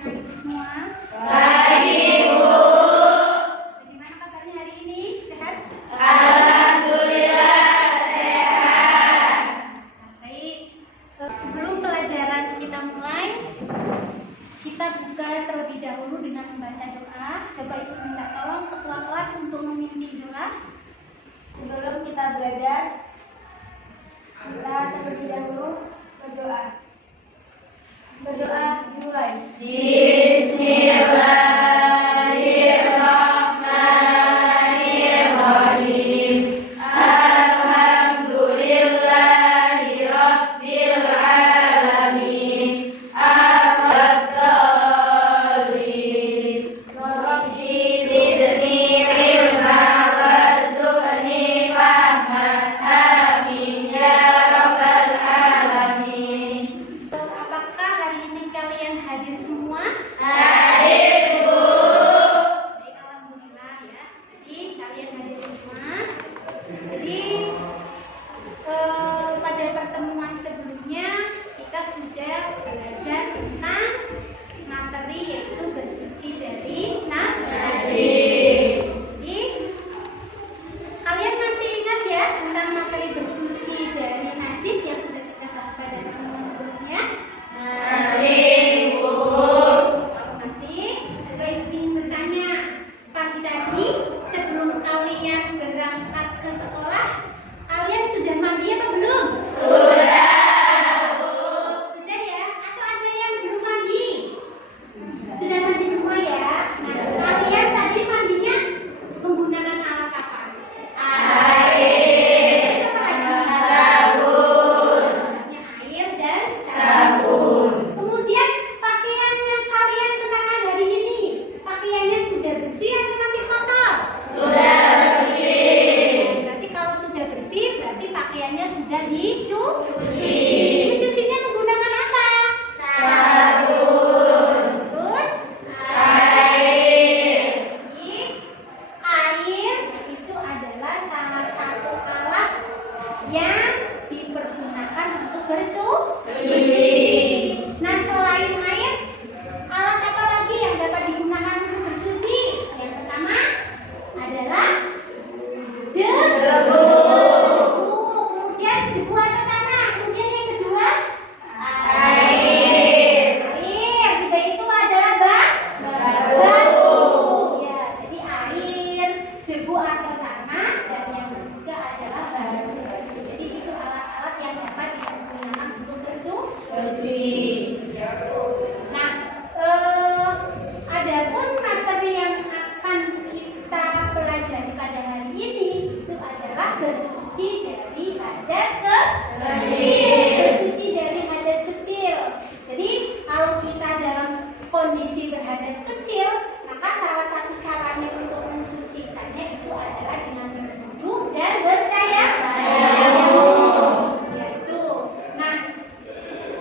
anak-anak ibu semua? Baik, Bu. Bagaimana kabarnya hari ini? Sehat? Alhamdulillah sehat. Baik. Sebelum pelajaran kita mulai, kita buka terlebih dahulu dengan membaca doa. Coba ibu minta tolong ketua kelas untuk memimpin doa. Sebelum kita belajar, kita terlebih dahulu berdoa. Berdoa dimulai. Bismillahirrahmanirrahim. Alhamdulillahirabbil alamin. Ar-Rahmanir-Rahim. Rabbi zidni ilma warzuqni fahma. Amin ya rabbal alamin. Apakah hari ini kalian hadir semua? Hadir, Bu. Baik, alhamdulillah ya. Jadi kalian hadir semua. Jadi pada pertemuan sebelumnya kita sudah belajar tentang materi yaitu bersuci dari najis. Jadi kalian masih ingat ya tentang materi bersuci dari najis yang sudah kita bahas pada pertemuan sebelumnya? Masih, Bu. Kalau masih, coba ibu ingin bertanya. Pagi tadi sebelum kalian berangkat ke sekolah, kalian sudah mandi apa belum? Sudah, Bu. Sudah ya? Atau ada yang belum mandi? Sudah mandi semua ya? Nah, kalian tadi mandinya menggunakan alat apa? Air, sabun. Alatnya air dan Sabun. Kemudian pakaian yang kalian kenakan hari ini, pakaiannya sudah bersih atau masih kotor? Sudah bersih. Berarti kalau sudah bersih, berarti pakaiannya sudah dicuci. Mencucinya menggunakan apa? Sabun. Terus Air. Jadi, air itu adalah salah satu alat yang dipergunakan untuk bersuci. Nah, selain air, alat apa lagi yang dapat digunakan untuk bersuci? Yang pertama adalah debu. Kemudian debu atau tanah. Kemudian yang kedua Air. air. Tiga itu adalah batu. Ya, jadi air, debu atau tanah, dan yang ketiga adalah batu. Jadi itu alat-alat yang dapat digunakan untuk bersuci. Nah, adapun materi yang akan kita pelajari pada hari ini itu adalah bersuci dari hadas kecil. Bersuci dari hadas kecil. Jadi kalau kita dalam kondisi berhadas kecil, maka salah satu caranya untuk mensucikannya itu adalah dengan berwudu dan bertayamum. Yaitu, nah,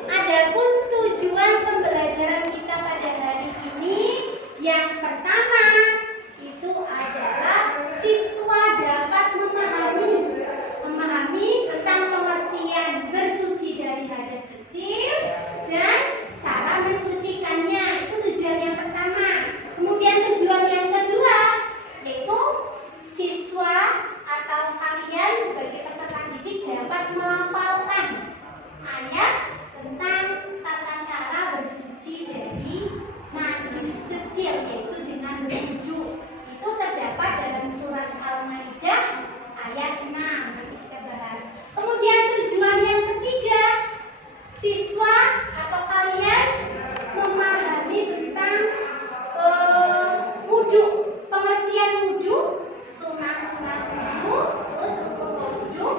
adapun tujuan pembelajaran kita pada hari ini yang pertama itu adalah siswa dapat memahami tentang pengertian bersuci dari hadas kecil dan cara mensucikannya. Itu tujuan yang pertama. Kemudian tujuan yang kedua yaitu siswa atau kalian sebagai peserta didik dapat melafalkan ayat tentang tata cara bersuci dari najis kecil yaitu dengan berwudu. Itu terdapat dalam surat Al-Maidah ayat 6. Nanti kita bahas. Kemudian tujuan yang ketiga, siswa atau kalian memahami tentang wudu, pengertian wudu, sunah-sunah wudu, terus rukun wudu,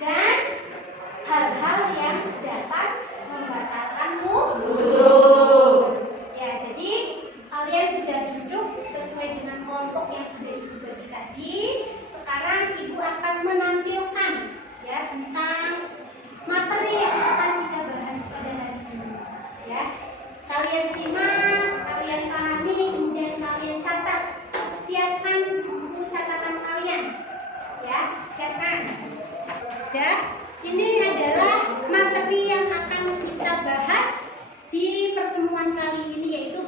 dan hal-hal yang dapat membatalkan wudu. Ya, jadi kalian sudah duduk sesuai dengan kelompok yang sudah ibu bagi tadi. Sekarang ibu akan menampilkan ya tentang materi yang akan kita bahas pada hari ini. Ya, kalian simak, kalian pahami, kemudian kalian catat. Siapkan buku catatan kalian. Ya, siapkan. Sudah. Ini adalah materi yang akan kita bahas di pertemuan kali ini, yaitu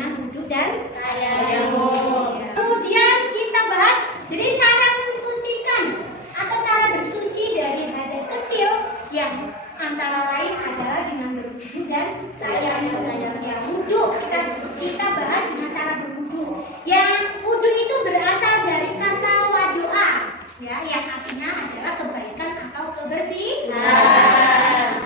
dengan wudhu dan Tayamum. Kemudian kita bahas jadi cara mensucikan atau cara bersuci dari hadas kecil yang antara lain adalah dengan berwudhu dan tayamum. Ya, wudhu kita bahas dengan cara berwudhu. Yang wudhu itu berasal dari kata wadoa, ya, yang artinya adalah kebaikan atau kebersihan.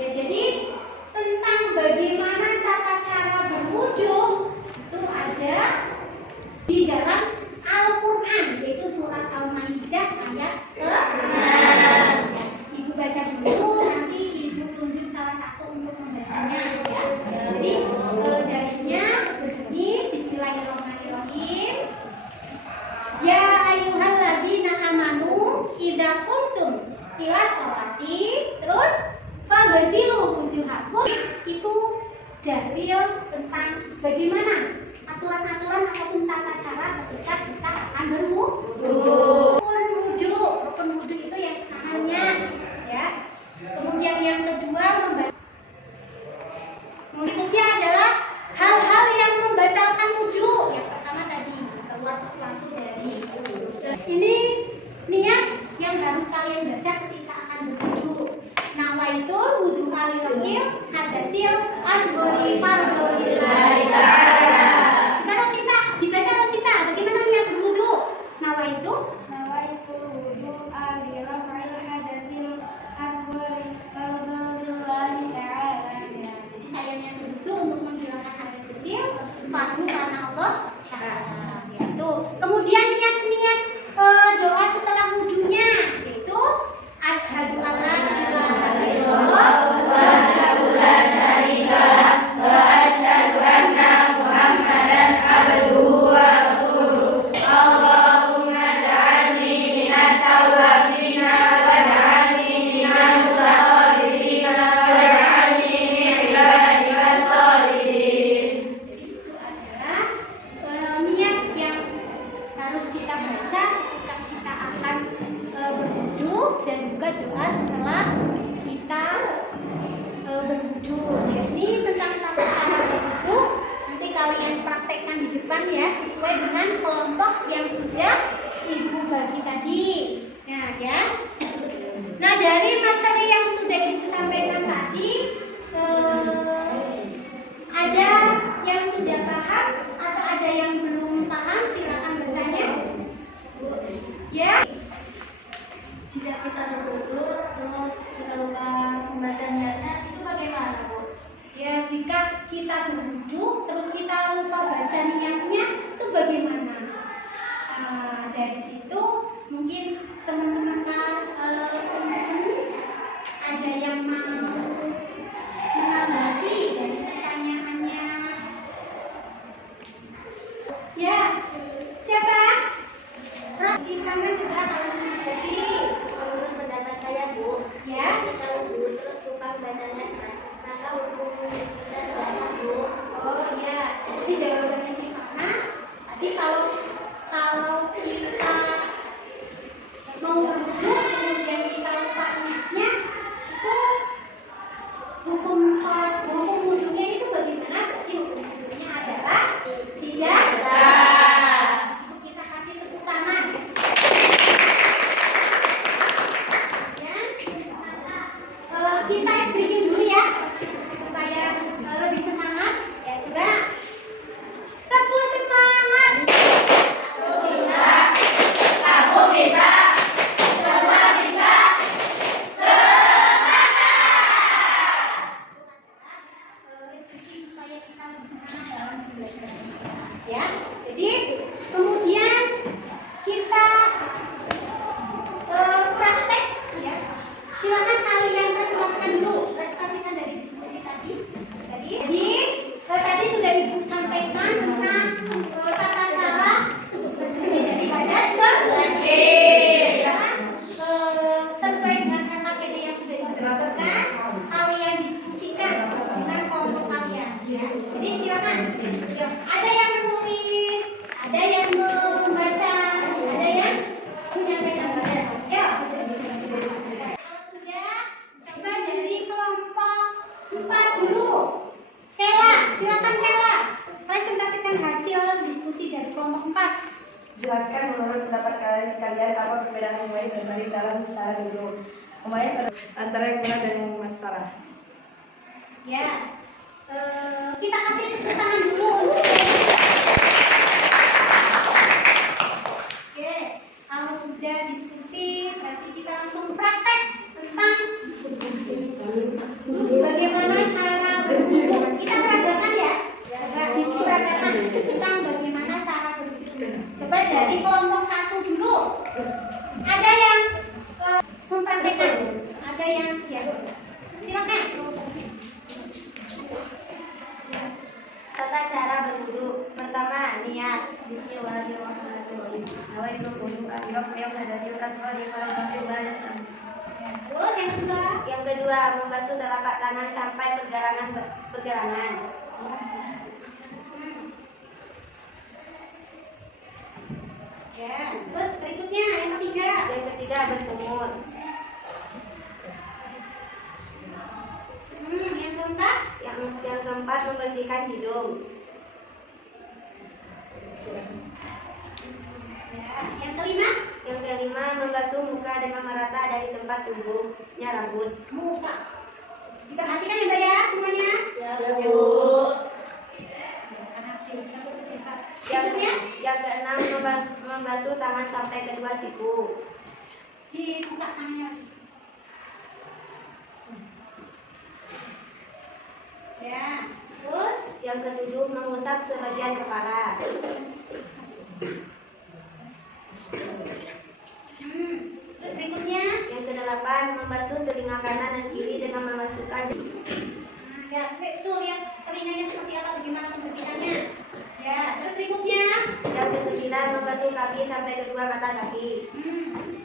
Ya, jadi tentang bagaimana tata cara berwudhu itu ada di dalam Al-Quran, yaitu surat Al-Maidah ayat ke-6. Ibu baca dulu, nanti ibu tunjuk salah satu untuk membacanya, ya. Jadi dalilnya berbunyi Bismillahirrahmanirrahim. Ya ayyuhalladzina amanu idza qumtum ila sholati, terus faghsilu wujuhakum. Itu dalil tentang bagaimana aturan-aturan ataupun tata cara ketika kita akan berwudu. Rukun wudu itu yang pertamanya, ya. Kemudian yang kedua berikutnya adalah hal-hal yang membatalkan wudu. Yang pertama tadi keluar sesuatu dari wudu. Terus ini niat yang harus kalian baca ketika akan berwudu. Nawaitul wudu alirokil hadasil asgori fardholillahi ta'ala. Rosita, dibaca Rosita, bagaimana niat berwudu? Nawaitul wudu alirokil hadasil asgori fardholillahi ta'ala. Ya, jadi saya niat berwudu untuk menghilangkan hadas kecil, fardu karena Allah Ta'ala. Yaitu kemudian niat doa setelah wudunya, yaitu asyhadu an la ilaha illallah Wahdahu la syarika lah, wa asyhadu anna Muhammadan abduhu wa rasuluh. Allahumma ja'alni minat tawwabina wa ja'alni minal mutatahhirin wa ja'alni min ibadika sholihin. Jadi itu adalah niat yang harus kita baca ketika kita akan berwudu dan juga doa setelah kita berwudu. Ya, ini tentang tata cara berwudu. Nanti kalian praktekkan di depan, ya, sesuai dengan kelompok yang sudah ibu bagi tadi. Nah, ya. Nah, dari materi yang sudah ibu sampaikan tadi, ada yang sudah paham atau ada yang belum paham? Silakan bertanya. Ya. Jika kita berwudu terus kita lupa membaca niatnya, itu bagaimana, Bu? Ya, jika kita berwudu terus kita lupa baca niatnya, itu bagaimana? Dari situ mungkin teman-teman ada yang mau menanggapi dari pertanyaannya. Ya, siapa? Gimana juga kalau menjadi Menurut pendapat saya, Bu, ya? kita wudu terus lupa membaca niatnya, maka wudu kita tidak sah, Bu. Oh ya, jadi jawabannya si Fana. Tadi kalau kita mau berwudu kemudian kita lupa niatnya, itu hukum wudunya itu bagaimana? Berarti hukum wudunya adalah tidak sah. Itu kita kasih tepuk tangan. Ya, kita breaking dulu ya supaya lebih semangat. Ya, coba tepuk semangat. Kamu bisa, semua bisa. Supaya kita lebih semangat dalam belajar. Ya, jadi kemudian kita praktek, ya. Silakan kalian presentasikan dulu, presentasikan dari diskusi tadi. Jadi tadi sudah ibu sampaikan tentang tata cara bersuci dari hadas kecil. Sesuai dengan KKPD yang sudah ibu lakukan, kalian diskusikan dengan kelompok kalian. Ya. Jadi silakan. Ya, ada yang menulis, ada yang membaca, ada yang menyampaikan pada. Ya. Kalau sudah, coba dari kelompok 4 dulu. Kela, silakan Kela. Presentasi kelompok 4. Jelaskan menurut pendapat kalian apa perbedaan yang baik dan baik dalam cara duduk. Kemudian antara yang benar dan yang salah. Ya, kita kasih tepuk tangan dulu untuk Oke, kalau sudah diskusi, berarti kita langsung praktek tentang bagaimana cara berduduk. Kita peragakan ya, peragakan tentang bagaimana cara berduduk. Coba dari kelompok 1 dulu. Ada yang mempraktekkan, ada yang ya. Silakan. Tata cara berwudu. Pertama, niat. Bismillahirrahmanirrahim. Nawaitu wudu'a li raf'il hadasil asghari wal akbar. Terus yang kedua, Yang kedua, membasuh telapak tangan sampai pergelangan. ya. Terus berikutnya yang ketiga. Yang ketiga, berkumur. Yang keempat. Yang keempat, membersihkan hidung. Ya. Yang kelima, Yang kelima, membasuh muka dengan merata dari tempat tumbuhnya rambut. muka. Diperhatikan ya Mbak ya semuanya. Ya, Bu. Anak kecil, kita perlu cerita. Yang, Berikutnya yang keenam, membasuh tangan sampai kedua siku. dibuka tangannya. Ya. Terus Yang ketujuh, mengusap sebagian kepala. Terus berikutnya. Yang kedelapan, membasuh telinga kanan dan kiri dengan memasukkan. Ya, itu lihat telinganya seperti apa, bagaimana membersihkannya. Ya, terus berikutnya. Yang kesembilan, membasuh kaki sampai kedua mata kaki.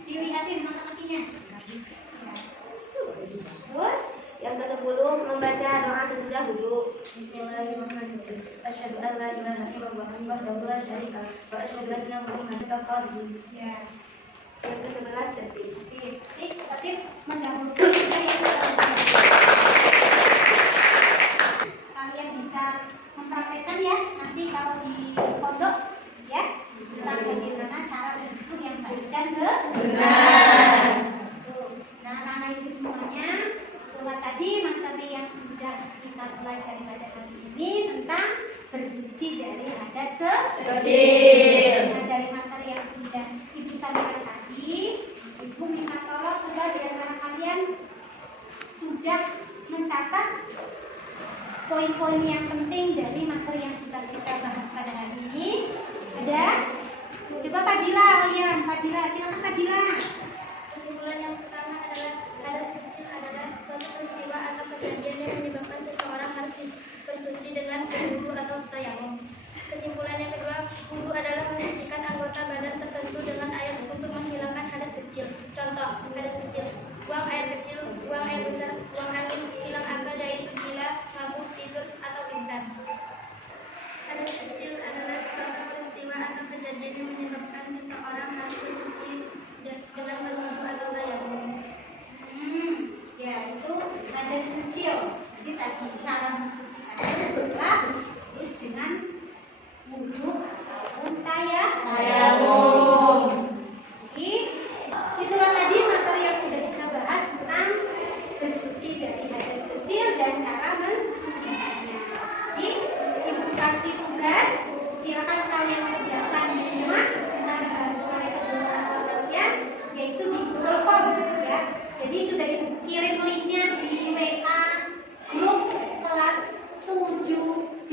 Dilihatin mata kakinya. Terus Yang kesepuluh, membaca doa sesudah wudu. Bismillahirrahmanirrahim. Asyhadu an la ilaha illallah wahdahu la syarika lahu wa asyhadu anna Muhammadan rasulullah. ya, Yang ke-11, tertib. tapi mendahulukan kita yang kalian bisa mempraktekkan ya nanti kalau di pondok ya tentang bagaimana cara berduduk yang baik dan benar. Tuh. Nah, karena itu semuanya itulah tadi materi yang sudah kita pelajari pada hari ini tentang bersuci dari hadas kecil. Nah, dari materi yang sudah Ibu sampaikan tadi, Ibu minta tolong coba di antara kalian sudah mencatat poin-poin yang penting dari materi yang sudah kita bahas pada hari ini. Ada? Coba Fadila, Fadila, silakan Fadila. Kesimpulan yang pertama adalah hadas kecil adalah suatu peristiwa atau kejadian yang menyebabkan seseorang harus bersuci dengan wudu atau tayamum. Kesimpulan yang kedua, wudu adalah mensucikan anggota badan tertentu dengan air untuk menghilangkan hadas kecil. Contoh, hadas kecil: buang air kecil, buang air besar, buang angin, hilang akal yaitu gila, mabuk, tidur, atau pingsan. Hadas kecil adalah suatu peristiwa atau kejadian yang menyebabkan seseorang harus bersuci dengan berwudu atau tayamum. Ya, itu hadas kecil. Jadi tadi cara mensucikan adalah terus dengan wudu ataupun tayamum. Jadi itulah tadi materi yang sudah kita bahas tentang bersuci dari hadas kecil dan cara mensucikannya. Jadi Ibu kasih tugas, silakan kalian kerjakan di rumah dengan bantuan kalian, yaitu di Google Form ya. Jadi sudah Ibu kirim linknya di WA grup kelas 7B.